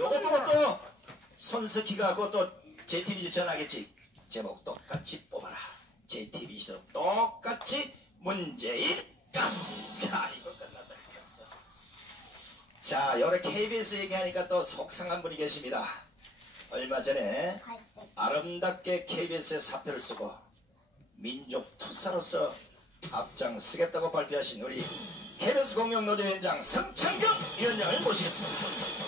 요것도 손석희가 그것도 JTBC 전하겠지. 제목 똑같이 뽑아라. JTBC도 똑같이 문재인 깡. 야, 이거 끝났다. 끝났어. 자, 요래 KBS 얘기하니까 또 속상한 분이 계십니다. 얼마 전에 아름답게 KBS에 사표를 쓰고 민족 투사로서 앞장서겠다고 발표하신 우리 KBS 공영노조위원장 성창경 위원장을 모시겠습니다.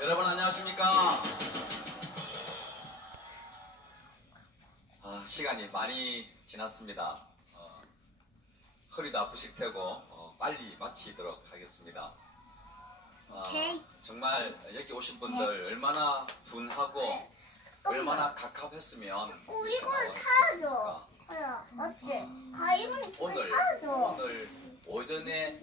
여러분 안녕하십니까? 시간이 많이 지났습니다. 허리도 아프실 테고 빨리 마치도록 하겠습니다. 정말 여기 오신 분들 얼마나 분하고 얼마나 갑갑했으면 이건 사줘. 어째? 오늘 오전에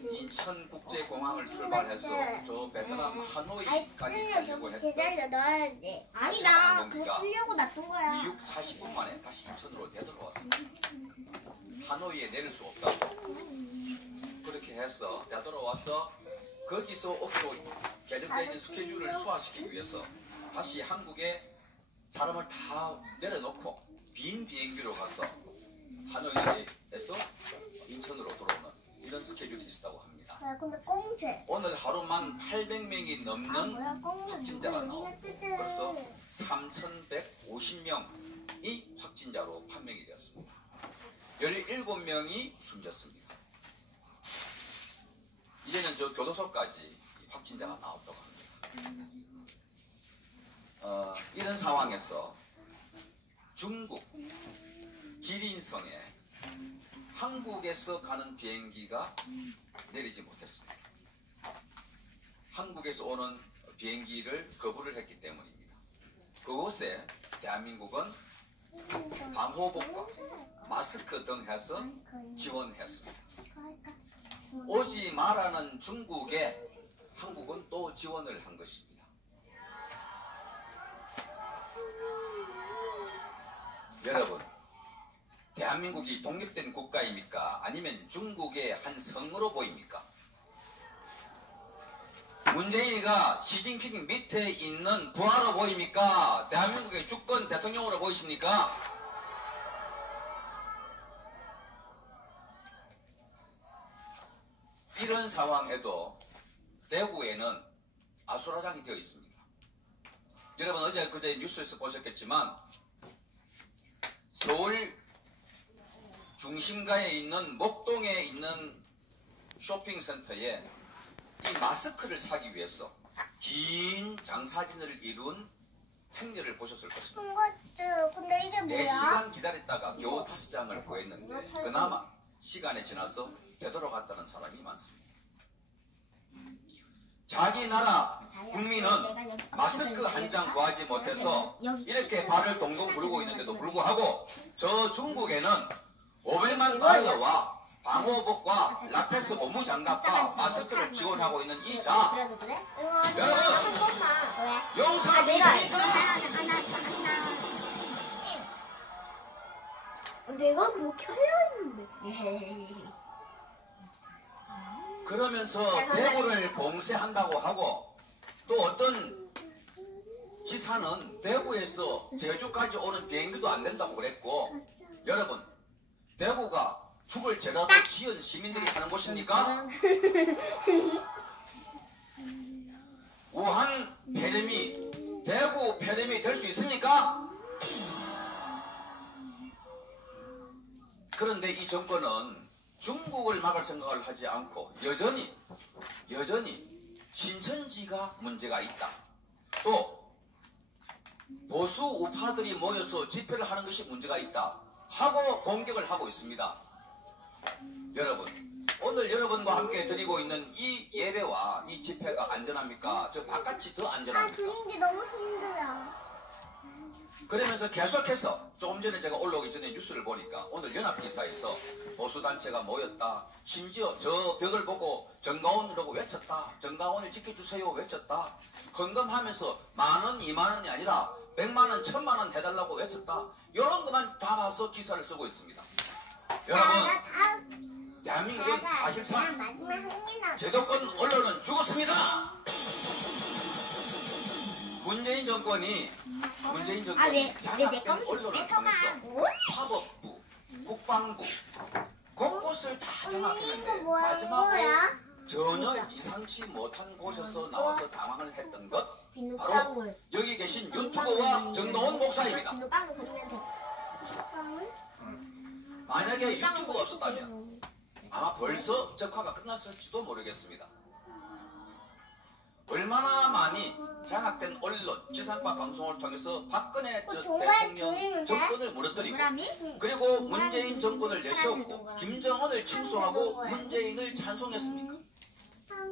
인천국제공항을 출발해서 저 베트남 하노이까지 가려고 했던 기다려 넣어야지. 아니다. 그거 쓰려고 놔둔 거야. 이륙 40분 만에 다시 인천으로 되돌아왔습니다. 하노이에 내릴 수 없다고 그렇게 해서 되돌아와서 거기서 오기로 계획되어 있는 스케줄을 소화시키기 위해서 다시 한국에 사람을 다 내려놓고 빈 비행기로 가서 하노이에서 인천으로 돌아오는 이런 스케줄이 있었다고 합니다. 근데 꽁채. 오늘 하루만 800명이 넘는 확진자가 나오고 벌써 3,150명이 확진자로 판명이 되었습니다. 17명이 숨졌습니다. 이제는 저 교도소까지 확진자가 나왔다고 합니다. 이런 상황에서 중국 지린성에 한국에서 가는 비행기가 내리지 못했습니다. 한국에서 오는 비행기를 거부를 했기 때문입니다. 그곳에 대한민국은 방호복과 마스크 등 해서 지원했습니다. 오지 말라는 중국에 한국은 또 지원을 한 것입니다. 여러분, 대한민국이 독립된 국가입니까? 아니면 중국의 한 성으로 보입니까? 문재인이가 시진핑 밑에 있는 부하로 보입니까? 대한민국의 주권 대통령으로 보이십니까? 이런 상황에도 대구에는 아수라장이 되어 있습니다. 여러분 어제 그제 뉴스에서 보셨겠지만 서울 중심가에 있는 목동에 있는 쇼핑센터에 이 마스크를 사기 위해서 긴 장사진을 이룬 행렬을 보셨을 것입니다. 근데 이게 뭐야? 4시간 기다렸다가 겨우 5장을 구했는데 그나마 시간이 지나서 되돌아갔다는 사람이 많습니다. 자기 나라 국민은 마스크 한 장 구하지 못해서 이렇게 발을 동동 구르고 있는데도 불구하고 저 중국에는 500만 달러와 방호복과 라테스 고무장갑과 마스크를 지원하고 있는 이 자 여러분 용서할 수 있습니까? 내가 그거 켜야 했는데. 그러면서 대구를 봉쇄한다고 하고 또 어떤 지사는 대구에서 제주까지 오는 비행기도 안 된다고 그랬고 여러분 대구가 죽을 죄라도 지은 시민들이 사는 곳입니까? 우한 폐렴이 대구 폐렴이 될 수 있습니까? 그런데 이 정권은 중국을 막을 생각을 하지 않고 여전히 신천지가 문제가 있다. 또 보수 우파들이 모여서 집회를 하는 것이 문제가 있다 하고 공격을 하고 있습니다. 여러분 오늘 여러분과 함께 드리고 있는 이 예배와 이 집회가 안전합니까? 저 바깥이 더 안전합니까? 비행기 너무 힘들어. 그러면서 계속해서 조금 전에 제가 올라오기 전에 뉴스를 보니까 오늘 연합기사에서 보수단체가 모였다. 심지어 저 벽을 보고 정가원이라고 외쳤다. 정가원을 지켜주세요 외쳤다. 헌금하면서 10,000원, 20,000원이 아니라 100만원, 1,000만원 해달라고 외쳤다. 이런 것만 다 봐서 기사를 쓰고 있습니다. 여러분 대한민국은 사실상 마지막 흥미나. 제도권 언론은 죽었습니다. 문재인 정권이 왜 장악된 내 언론을 통해서 사법부, 국방부 곳곳을 다 장악했는데 이거 뭐 하는 마지막으로 거야? 전혀 이상치 못한 곳에서 나와서 당황을 했던 것 바로 비눗방울. 여기 계신 유튜버와 정동원 목사입니다. 비눗방울 그리면 돼. 만약에 유튜브가 없었다면 아마 벌써 적화가 끝났을지도 모르겠습니다. 얼마나 많이 장악된 언론, 지상파 방송을 통해서 박근혜 대통령 정권을 무너뜨리고 그리고 문재인 정권을 내세웠고 김정은을 칭송하고 문재인을 찬송했습니까?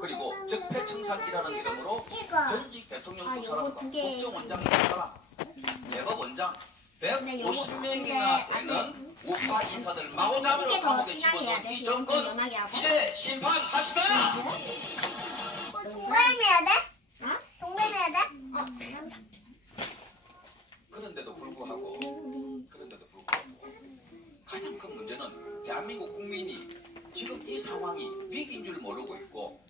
그리고 적폐청산이라는 이름으로 전직 대통령 두 사람과 국정원장 두 사람, 대법원장 150명이나 되는 우파 인사들 마구잡이로 감옥에 집어넣은 이 정권 이제 심판합시다! 동감해야 돼? 동감해야 돼? 그런데도 불구하고 가장 큰 문제는 대한민국 국민이 지금 이 상황이 위기인 줄 모르고 있고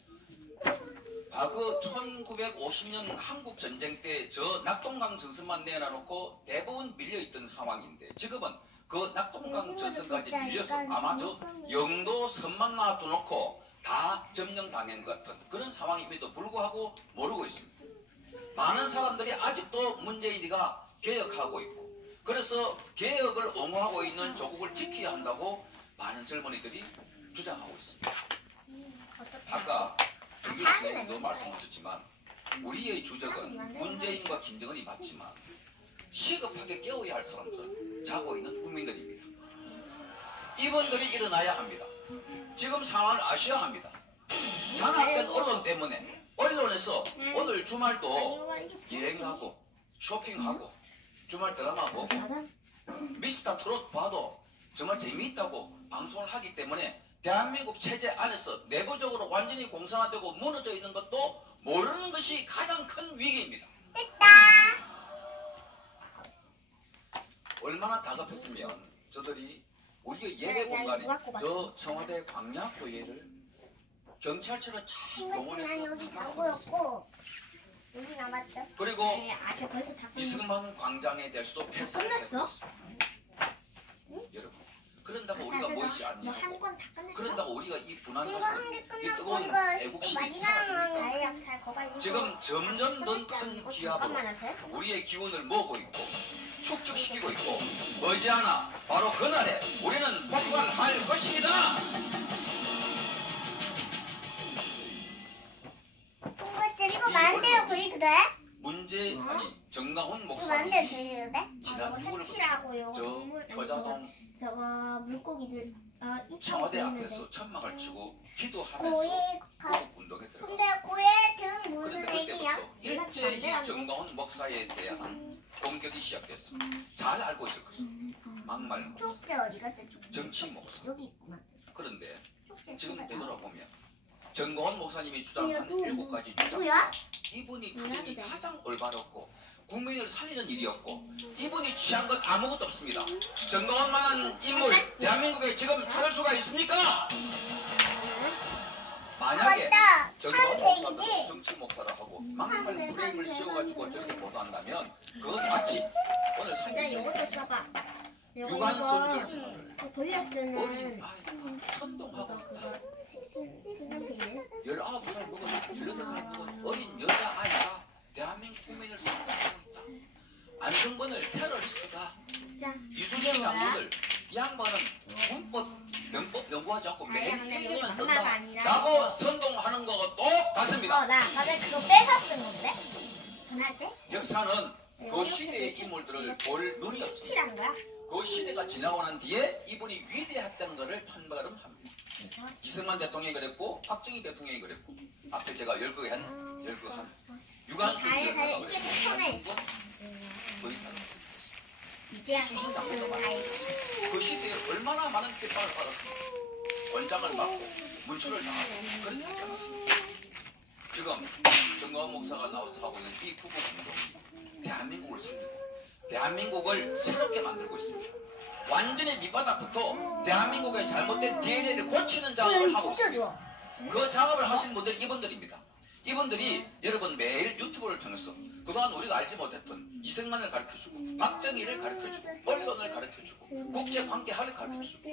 과거 1950년 한국 전쟁 때 저 낙동강 전선만 내놔놓고 대부분 밀려있던 상황인데 지금은 그 낙동강 전선까지 밀려서 아마 저 영도 선만 놔둬놓고 다 점령당한 것 같은 그런 상황임에도 불구하고 모르고 있습니다. 많은 사람들이 아직도 문재인이가 개혁하고 있고 그래서 개혁을 옹호하고 있는 조국을 지켜야 한다고 많은 젊은이들이 주장하고 있습니다. 아까 정 교수님도 말씀하셨지만 우리의 주적은 문재인과 김정은이 맞지만 시급하게 깨워야 할 사람들은 자고 있는 국민들입니다. 이분들이 일어나야 합니다. 지금 상황을 아셔야 합니다. 장악된 언론 때문에 언론에서 오늘 주말도 여행하고 쇼핑하고 주말 드라마 보고 미스터 트롯 봐도 정말 재미있다고 방송을 하기 때문에 대한민국 체제 안에서 내부적으로 완전히 공산화되고 무너져 있는 것도 모르는 것이 가장 큰 위기입니다. 얼마나 다급했으면 저들이 우리가 예배 공간에 저 청와대 광야교회를 경찰차를 잘 동원해서 여기 가고였고 여기 남았죠? 그리고 저 벌써 다 이승만 광장에 대해서도 폐쇄를 끝났어? 했습니다. 여러분 그런다고 우리가 모이지 않냐? 한권 다 끝냈어? 그런다고 우리가 이 분한 이거 가슴, 한 개 이 끝났고 뜨거운 이거 애국심이 마지막은 사라집니까? 지금 점점 더 큰 기압으로 우리의 기운을 모으고 있고 축적시키고 있고 머지않아 바로 그날에 우리는 폭발할 것입니다. 이거 만대요 그리도 돼? 아니 정강훈 이거 목사님이 만대요 그리도 돼? 지난 6월 저 효자동 저거 물고기들 청와대 앞에서 천막을 치고 기도하면서 거국 운동에 들어갔어요. 근데 고에 등 무슨 그런데 얘기야? 그때부터 일제히 정강훈 목사에 대한 공격이 시작됐습니다. 잘 알고 있을 것입니다. 막말 목사, 촉제 어디 갔어? 정치 목사. 여기 있구만. 그런데 촉제 지금 찾아봐. 되돌아보면 정강훈 목사님이 주장한 7가지 주장 누구야? 이분이 투쟁이 가장 올바랐고 국민을 살리는 일이었고 이분이 취한 것 아무것도 없습니다. 정강훈만한 인물 대한민국에 지금 찾을 수가 있습니까? 만약에 맞다. 정강훈 목사도 한백이지? 정치 목사라 하고 막말 프레임을 씌워가지고 저렇게 보도한다면 그건 마치 오늘 나 상임지에 이것도 써봐. 유관순 열사를 돌려 어린 쓰는 아이가 선동하고 있다. 생생생생생생생 19살 먹은 18살 먹은 어린 여자아이가 대한민국 국민을 선동하고 있다. 안성근을 테러리스트다. 자, 이수진 장군을 이 양반은 문법, 명법 연구하지 않고 매일 일기만 쓴다 라고 선동하는 거가 똑같습니다. 나 전에 그거 빼서 쓴 건데? 전화할 때? 역사는 그 시대의 인물들을 볼 눈이 없습니다. 칠한 거야? 그 시대가 지나고 난 뒤에 이분이 위대했던 것을 판가름합니다. 이승만 대통령이 그랬고 박정희 대통령이 그랬고 앞에 제가 열거한 유관순 열사가 이게 편해. 그 사람 이제야 수신 장군도 말이에요. 그 시대에 얼마나 많은 핍박을 받았습니까? 원장을 맞고 문초를 당하고 그렇게 하지 않았습니까? 지금 정광훈 목사가 나와서 하고 있는 이 구국 운동이 대한민국을 살리고 대한민국을 새롭게 만들고 있습니다. 완전히 밑바닥부터 대한민국의 잘못된 DNA를 고치는 작업을 하고 진짜 있습니다. 좋아. 그 작업을 하신 분들이 이분들입니다. 이분들이 여러분 매일 유튜브를 통해서 그동안 우리가 알지 못했던 이승만을 가르쳐주고 박정희를 가르쳐주고 언론을 가르쳐주고 국제관계학을 가르쳐주고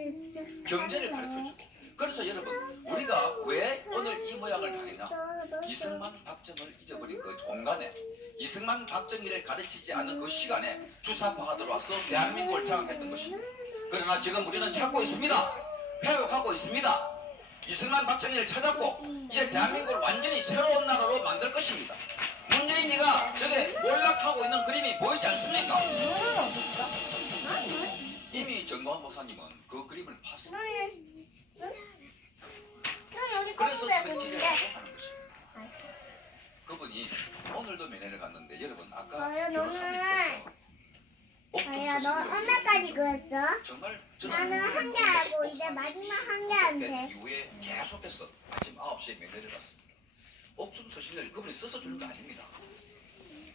경제를 가르쳐주고 그래서 여러분 우리가 왜 오늘 이 모양을 다니냐 이승만 박정희를 잊어버린 그 공간에 이승만 박정희를 가르치지 않은 그 시간에 주사파가 들어와서 대한민국을 장악했던 것입니다. 그러나 지금 우리는 찾고 있습니다. 회복하고 있습니다. 이승만 박정희를 찾았고 이제 대한민국을 완전히 새로운 나라로 만들 것입니다. 문재인이가 저게 몰락하고 있는 그림이 보이지 않습니까? 이미 정광 목사님은 그 그림을 봤습니다. 그래서 선지를 하는 것입니다. 그분이 오늘도 면회를 갔는데 여러분 아까 변호사님께서 아야, 너 얼마까지 그렸어? 정말 나는 한 개 하고 이제 마지막 한 개 안 돼. 이후에 계속해서 아침 9시에 면회를 갔습니다. 옥중 서신을 그분이 써서 주는 거 아닙니다.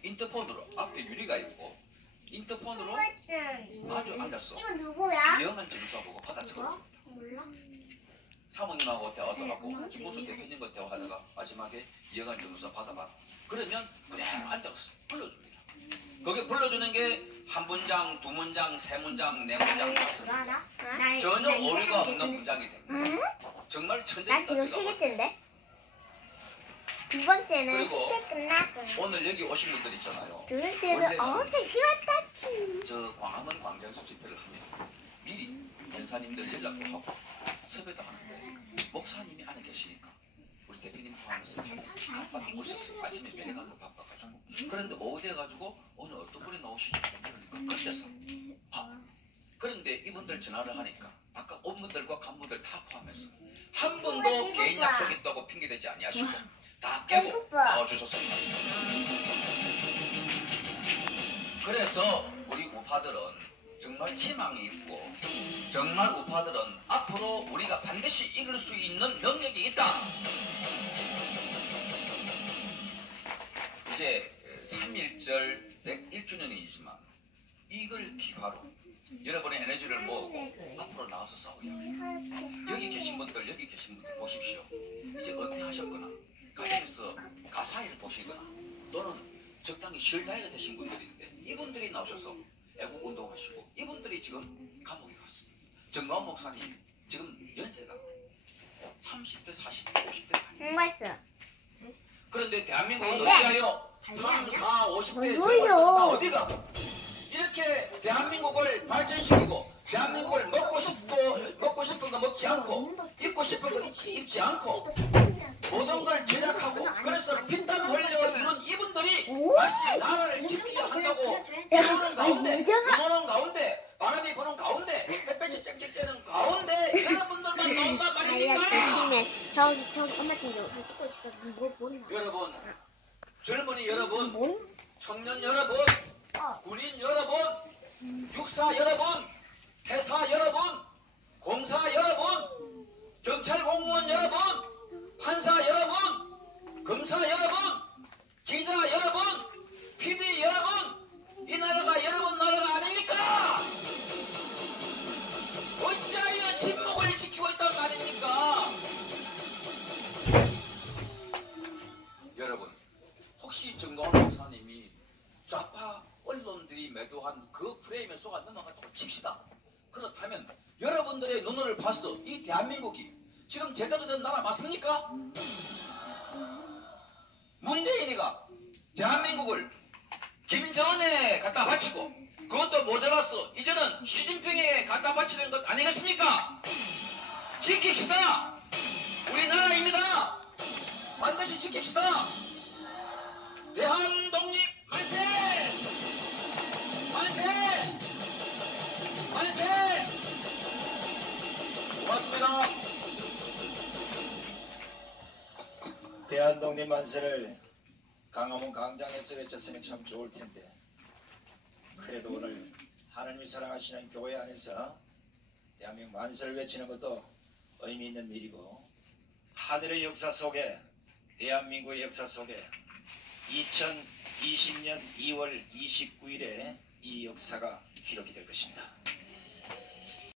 인터폰으로 앞에 유리가 있고 인터폰으로 아주 앉았어. 이건 누구야? 위험한 점수하 보고 받아 적어줍니다. 몰라. 사모님하고 대화도 하고 김문수 대표님과 대화하다가 마지막에 이해관 점수 받아봐. 그러면 그냥 앉아서 불러줍니다. 거기 불러주는 게 한 문장, 두 문장, 세 문장, 네 문장 맞습니다. 전혀 오류가 없는 문장이 됩니다. 정말 나 천재입니다. 지금 세 개째인데? 두 번째는 그리고 쉽게 끝나고 오늘 여기 오신 분들 있잖아요. 두 번째는 원래는 엄청 심했다. 저 광화문 광장에서 집회를 하면 미리 연사님들 연락도 하고 섭외도 하는데 목사님이 안에 계시니까 우리 대표님 포함해서 바빠게 오셨어요. 아침에 면회 가서 바빠가지고 그런데 오후 돼가지고 오늘 어떤 분이 나오시죠? 그러니까 끝에서 그런데 이분들 전화를 하니까 아까 온 분들과 간 분들 다 포함해서 한 분도 개인 약속이 있다고 핑계대지 아니하시고 다 깨고 나와주셨습니다. 그래서 우리 우파들은 정말 희망이 있고 정말 우파들은 앞으로 우리가 반드시 이길 수 있는 능력이 있다. 이제 3.1절 1주년이지만 이걸 기화로 여러분의 에너지를 모으고 앞으로 나와서 싸우야 합니다. 여기 계신 분들 보십시오. 이제 은퇴하셨거나 가정에서 가사일을 보시거나 또는 적당히 쉴 나이가 되신 분들인데 이분들이 나오셔서 애국운동하시고 이분들이 지금 감옥에 갔습니다. 정광훈 목사님 지금 연세가 30대, 40대, 50대 아닙니다. 맛있어. 그런데 대한민국은 어찌하여 3, 4, 50대 뭐요? 다 어디 가고 이렇게 대한민국을 발전시키고 대한민국을 먹고 싶은 거 먹지 않고 입고 싶은 거 입지 않고 모든 걸 제작하고 그래서 피땀 흘려 이룬 이분들이 다시 나라를 지켜야 한다고 싸우는 가운데 응원하는 가운데 바람이 부는 가운데 햇볕이 쨍쨍 쬐는 가운데 여러분들만 나온단 말입니까? 저기 엄마 좀 찍고 있어. 뭐 여러분 젊은이 여러분 뭔? 청년 여러분 군인 여러분 육사 여러분 회사 여러분 공사 여러분 경찰 공무원 여러분 판사 여러분 검사 여러분 기자 여러분 PD 여러분 이 나라가 여러분 나라가 아닙니까? 어찌하여 침묵을 지키고 있단 말입니까? 여러분 혹시 정광훈 목사님이 좌파 언론들이 매도한 그 프레임에 속아 넘어갔다고 칩시다. 그렇다면 여러분들의 눈을 봐서 이 대한민국이 지금 제대로 된 나라 맞습니까? 문재인이가 대한민국을 김정은에 갖다 바치고 그것도 모자랐어. 이제는 시진핑에게 갖다 바치는 것 아니겠습니까? 지킵시다. 우리나라입니다. 반드시 지킵시다. 대한 독립 만세! 만세! 만세! 고맙습니다. 대한독립 만세를 강화문 광장에서 외쳤으면 참 좋을 텐데 그래도 오늘 하나님이 사랑하시는 교회 안에서 대한민국 만세를 외치는 것도 의미 있는 일이고 하늘의 역사 속에 대한민국의 역사 속에 2020년 2월 29일에 이 역사가 기록이 될 것입니다.